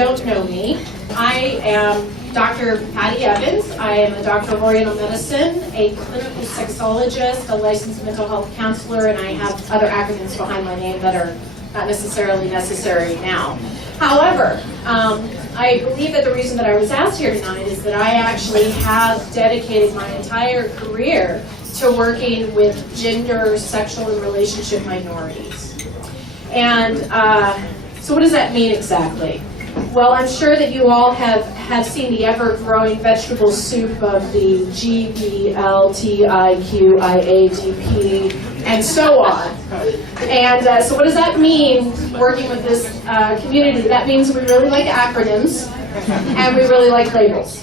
don't know me, I am Dr. Patty Evans. I am a doctor of Oriental Medicine, a clinical sexologist, a licensed mental health counselor, and I have other acronyms behind my name that are not necessarily necessary now. However, I believe that the reason that I was asked here tonight is that I actually have dedicated my entire career to working with gender, sexual, and relationship minorities. And so what does that mean exactly? Well, I'm sure that you all have seen the ever-growing vegetable soup of the GBLTIQIADP and so on. And so what does that mean working with this community? That means we really like acronyms and we really like labels.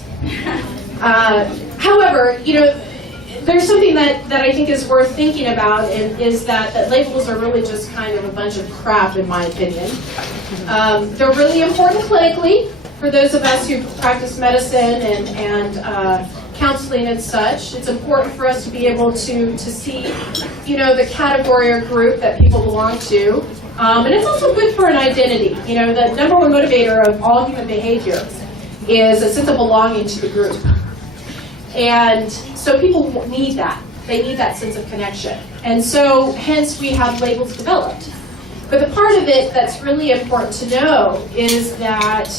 However, you know, there's something that I think is worth thinking about, and is that labels are really just kind of a bunch of crap, in my opinion. They're really important clinically for those of us who practice medicine and counseling and such. It's important for us to be able to see, you know, the category or group that people belong to. And it's also good for an identity. You know, the number one motivator of all human behavior is a sense of belonging to the group. And so people need that. They need that sense of connection. And so, hence, we have labels developed. But the part of it that's really important to know is that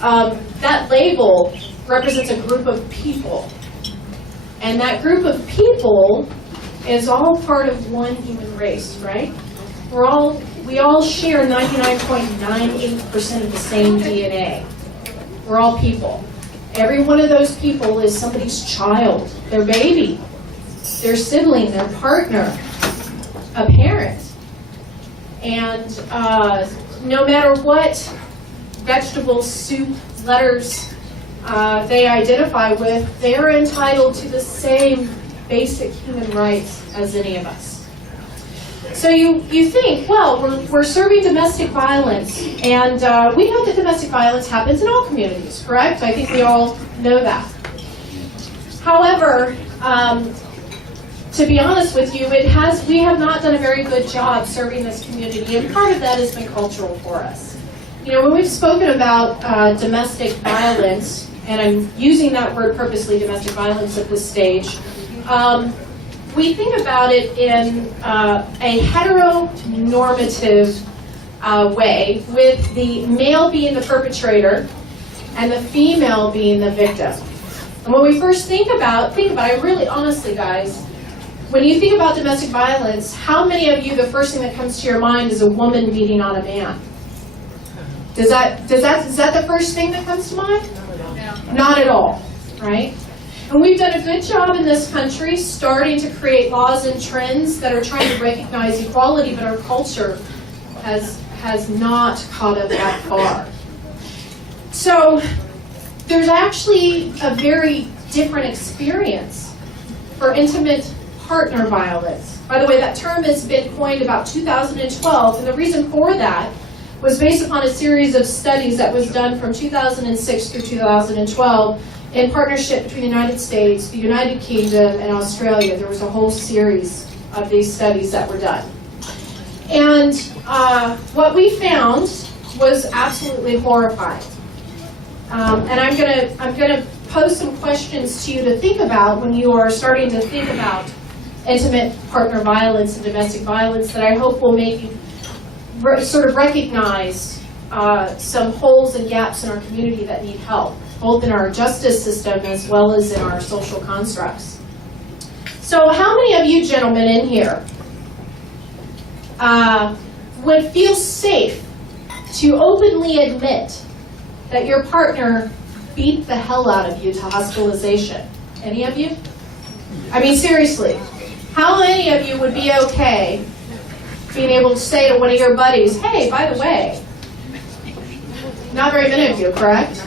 that label represents a group of people. And that group of people is all part of one human race, right? We all share 99.98% of the same DNA. We're all people. Every one of those people is somebody's child, their baby, their sibling, their partner, a parent. And no matter what vegetable soup letters they identify with, they are entitled to the same basic human rights as any of us. So you think, well, we're serving domestic violence, and we know that domestic violence happens in all communities, correct? I think we all know that. However, to be honest with you, we have not done a very good job serving this community, and part of that has been cultural for us. You know, when we've spoken about domestic violence, and I'm using that word purposely, domestic violence at this stage, we think about it in a heteronormative way, with the male being the perpetrator and the female being the victim. And when we first think about it, really honestly, guys, when you think about domestic violence, how many of you, the first thing that comes to your mind is a woman beating on a man? Is that the first thing that comes to mind? No. Not at all, right? And we've done a good job in this country starting to create laws and trends that are trying to recognize equality, but our culture has not caught up that far. So there's actually a very different experience for intimate partner violence. By the way, that term has been coined about 2012, and the reason for that was based upon a series of studies that was done from 2006 through 2012 in partnership between the United States, the United Kingdom, and Australia. There was a whole series of these studies that were done. And what we found was absolutely horrifying. And I'm gonna pose some questions to you to think about when you are starting to think about intimate partner violence and domestic violence, that I hope will make you sort of recognize some holes and gaps in our community that need help, both in our justice system as well as in our social constructs. So how many of you gentlemen in here would feel safe to openly admit that your partner beat the hell out of you to hospitalization? Any of you? I mean, seriously, how many of you would be okay being able to say to one of your buddies, hey, by the way? Not very many of you, correct?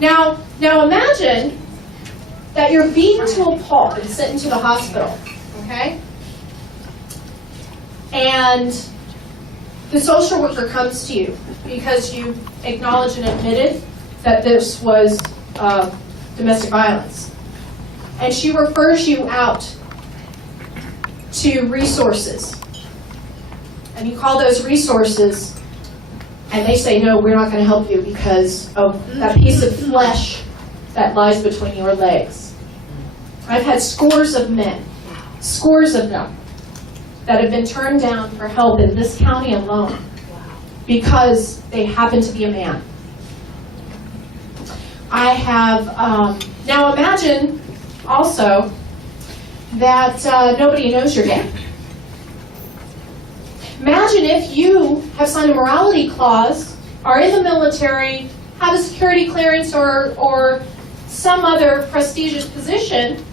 Now imagine that you're beaten to a pulp and sent into the hospital, okay? And the social worker comes to you because you acknowledged and admitted that this was domestic violence. And she refers you out to resources. And you call those resources And they say, no, we're not going to help you because of that piece of flesh that lies between your legs. I've had scores of men, scores of them, that have been turned down for help in this county alone because they happen to be a man. I have, now imagine also that nobody knows you're gay. Imagine if you have signed a morality clause, are in the military, have a security clearance or some other prestigious position,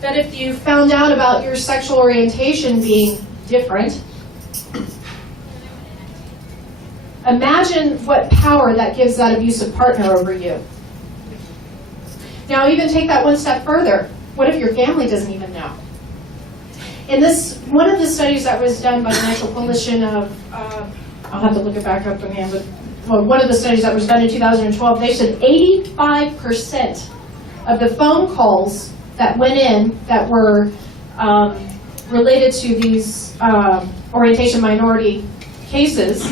that if you found out about your sexual orientation being different, imagine what power that gives that abusive partner over you. Now even take that one step further. What if your family doesn't even know? In this, one of the studies that was done by the National Coalition of, I'll have to look it back up again, but one of the studies that was done in 2012, they said 85% of the phone calls that went in that were related to these orientation minority cases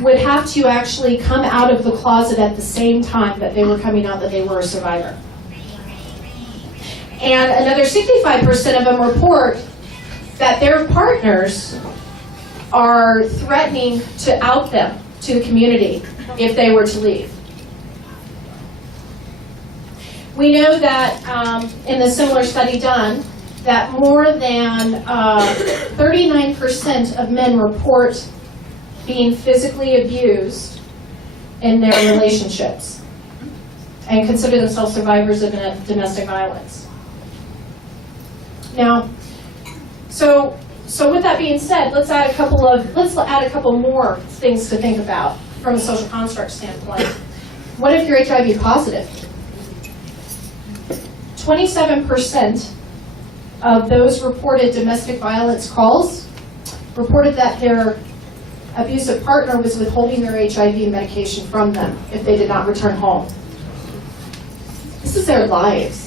would have to actually come out of the closet at the same time that they were coming out that they were a survivor. And another 65% of them report that their partners are threatening to out them to the community if they were to leave. We know that in the similar study done, that more than 39% of men report being physically abused in their relationships and consider themselves survivors of domestic violence. Now, so with that being said, let's add a couple more things to think about from a social construct standpoint. What if you're HIV positive? 27% of those reported domestic violence calls reported that their abusive partner was withholding their HIV medication from them if they did not return home. This is their lives.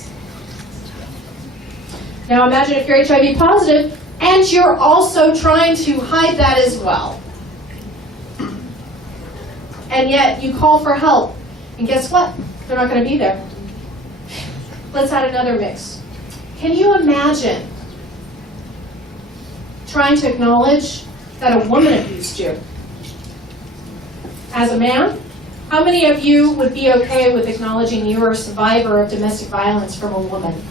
Now imagine if you're HIV positive and you're also trying to hide that as well. And yet you call for help. And guess what? They're not going to be there. Let's add another mix. Can you imagine trying to acknowledge that a woman abused you? As a man, how many of you would be okay with acknowledging you're a survivor of domestic violence from a woman?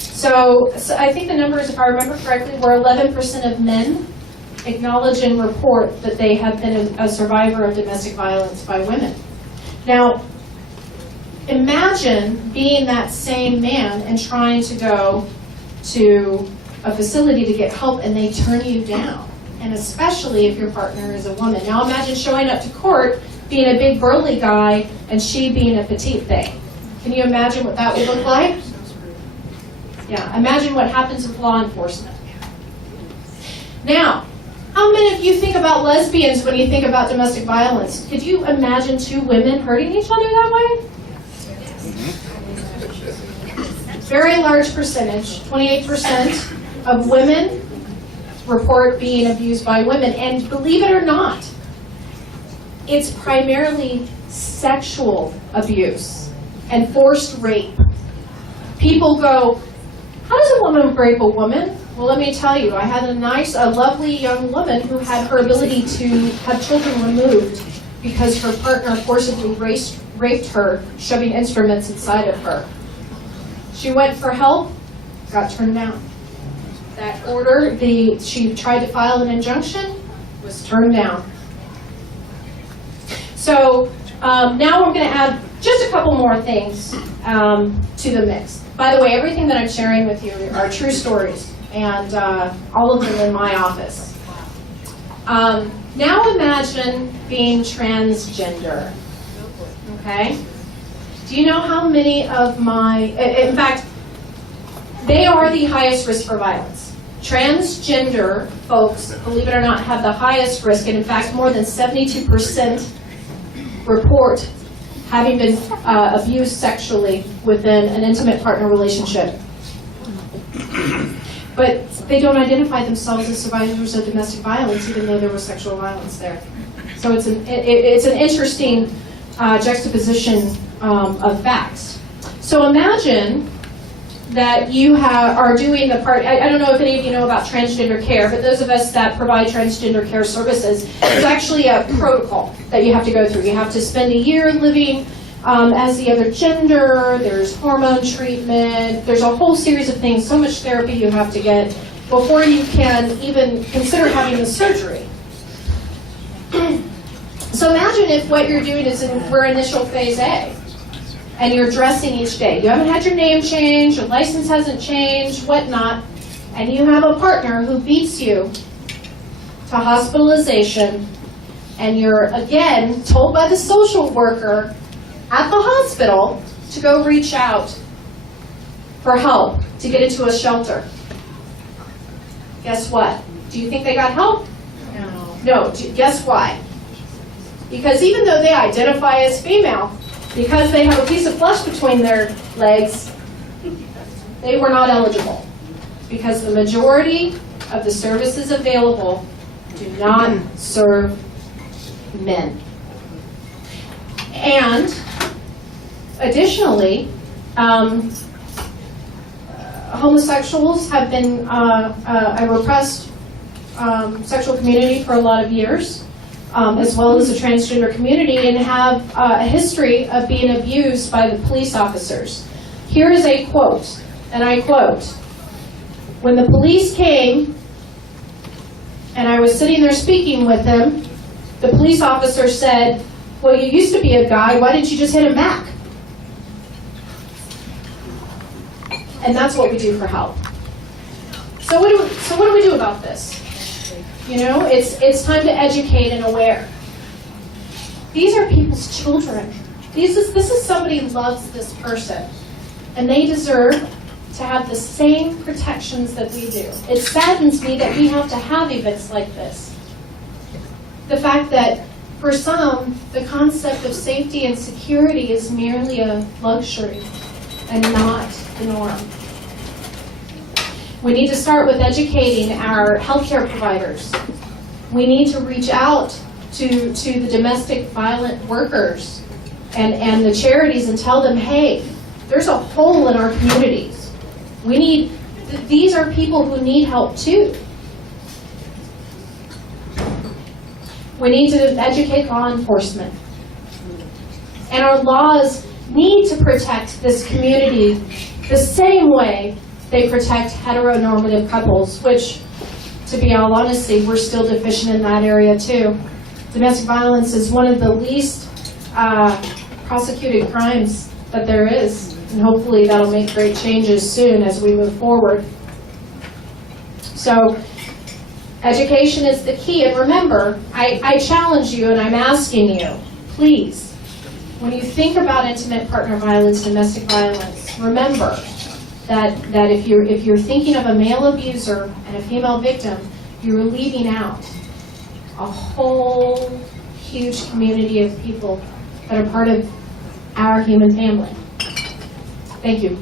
So I think the numbers, if I remember correctly, were 11% of men acknowledge and report that they have been a survivor of domestic violence by women. Now, imagine being that same man and trying to go to a facility to get help and they turn you down, and especially if your partner is a woman. Now imagine showing up to court being a big burly guy and she being a petite thing. Can you imagine what that would look like? Yeah, imagine what happens with law enforcement. Now, how many of you think about lesbians when you think about domestic violence? Could you imagine two women hurting each other that way? Very large percentage, 28% of women report being abused by women. And believe it or not, it's primarily sexual abuse and forced rape. People go, how does a woman rape a woman? Well, let me tell you, I had a lovely young woman who had her ability to have children removed because her partner forcibly raped her, shoving instruments inside of her. She went for help, got turned down. That order, she tried to file an injunction, was turned down. So now we're going to add just a couple more things to the mix. By the way, everything that I'm sharing with you are true stories, and all of them in my office. Now imagine being transgender, okay? Do you know how many of in fact, they are the highest risk for violence. Transgender folks, believe it or not, have the highest risk, and in fact, more than 72% report having been abused sexually within an intimate partner relationship. but they don't identify themselves as survivors of domestic violence, even though there was sexual violence there. So it's an interesting juxtaposition of facts. So imagine that you are doing the part, I don't know if any of you know about transgender care, but those of us that provide transgender care services, there's actually a protocol that you have to go through. You have to spend a year living as the other gender, there's hormone treatment, there's a whole series of things, so much therapy you have to get before you can even consider having the surgery. So imagine if what you're doing is we're initial phase A, and you're dressing each day. You haven't had your name changed, your license hasn't changed, whatnot, and you have a partner who beats you to hospitalization, and you're, again, told by the social worker at the hospital to go reach out for help to get into a shelter. Guess what? Do you think they got help? No. Guess why? Because even though they identify as female, because they have a piece of flesh between their legs, they were not eligible. Because the majority of the services available do not serve men. And additionally, homosexuals have been a repressed sexual community for a lot of years. As well as the transgender community, and have a history of being abused by the police officers. Here is a quote, and I quote, "When the police came, and I was sitting there speaking with them, the police officer said, 'Well, you used to be a guy, why didn't you just hit him back?'" And that's what we do for help. So what do we do about this? You know, it's time to educate and aware. These are people's children. This is somebody who loves this person, and they deserve to have the same protections that we do. It saddens me that we have to have events like this. The fact that for some, the concept of safety and security is merely a luxury and not the norm. We need to start with educating our healthcare providers. We need to reach out to the domestic violent workers and the charities and tell them, hey, there's a hole in our communities. These are people who need help too. We need to educate law enforcement. And our laws need to protect this community the same way they protect heteronormative couples, which, to be all honesty, we're still deficient in that area too. Domestic violence is one of the least prosecuted crimes that there is, and hopefully that'll make great changes soon as we move forward. So, education is the key, and remember, I challenge you and I'm asking you, please, when you think about intimate partner violence, domestic violence, remember that if you're thinking of a male abuser and a female victim, you're leaving out a whole huge community of people that are part of our human family. Thank you.